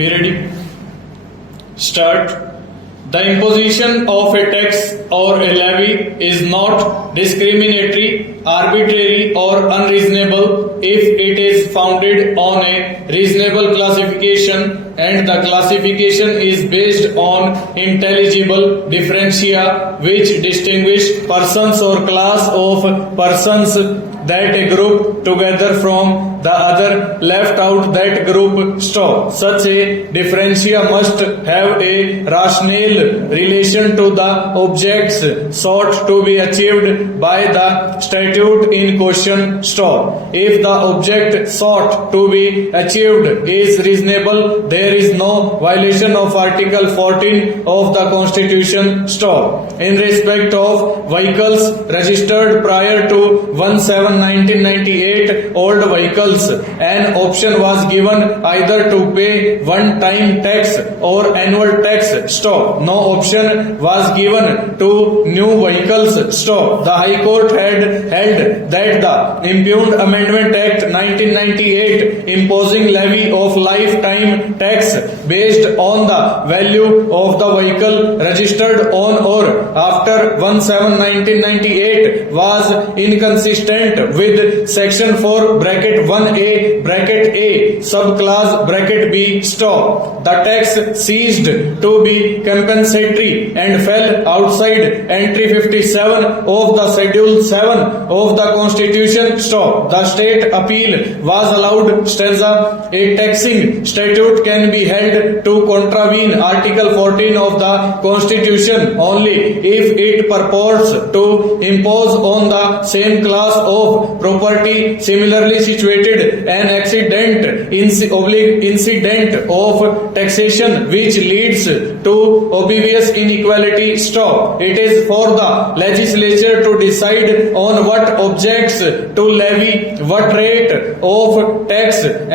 Be ready. Start. The imposition of a tax or a levy is not discriminatory, arbitrary, or unreasonable if it is founded on a reasonable classification and the classification is based on intelligible differentia which distinguish persons or class of persons that a group together from the other left out that group stop. Such a differentia must have a rational relation to the objects sought to be achieved by the statute in question stop. If the object sought to be achieved is reasonable, there is no violation of Article 14 of the Constitution stop. In respect of vehicles registered prior to 1/7/1998 old vehicles, an option was given either to pay one-time tax or annual tax stop. No option was given to new vehicles stop. The High Court had held that the Impugned Amendment Act 1998 imposing levy of lifetime tax based on the value of the vehicle registered on or after 1/7/1998 was inconsistent with Section 4 bracket 1A bracket A subclause bracket B stop. The tax ceased to be compensatory and fell outside entry 57 of the Schedule 7 of the Constitution stop. The state appeal was allowed stanza. A taxing statute can be held to contravene Article 14 of the Constitution only if it purports to impose on the same class of property similarly situated an incident of taxation which leads to obvious inequality stop. It is for the legislature to decide on what objects to levy what rate of tax,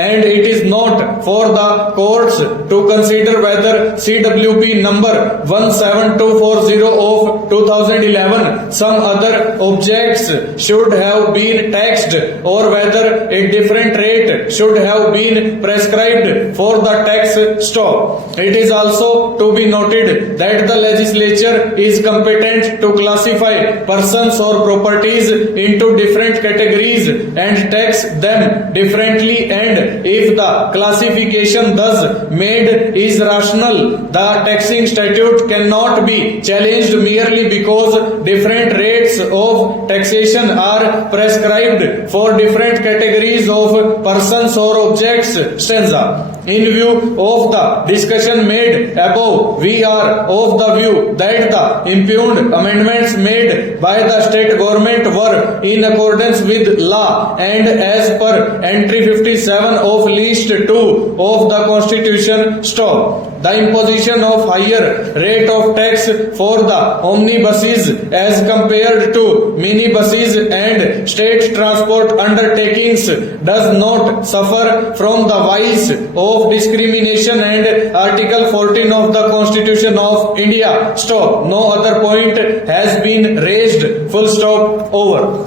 and it is not for the courts to consider whether CWP number 17240 of 2011 some other objects should have been taxed or whether a different rate should have been prescribed for the tax stop. It is also to be noted that the legislature is competent to classify persons or properties into different categories and tax them differently, and if the classification thus made is rational, the taxing statute cannot be challenged merely because different rates of taxation are prescribed for different categories of persons or objects stanza. In view of the discussion made above, we are of the view that the impugned amendments made by the state government were in accordance with law and as per entry 57 of list 2 of the Constitution stop. The imposition of higher rate of tax for the omnibuses as compared to minibuses and state transport undertakings does not suffer from the vice of discrimination and Article 14 of the Constitution of India stop. No other point has been raised. Full stop. Over.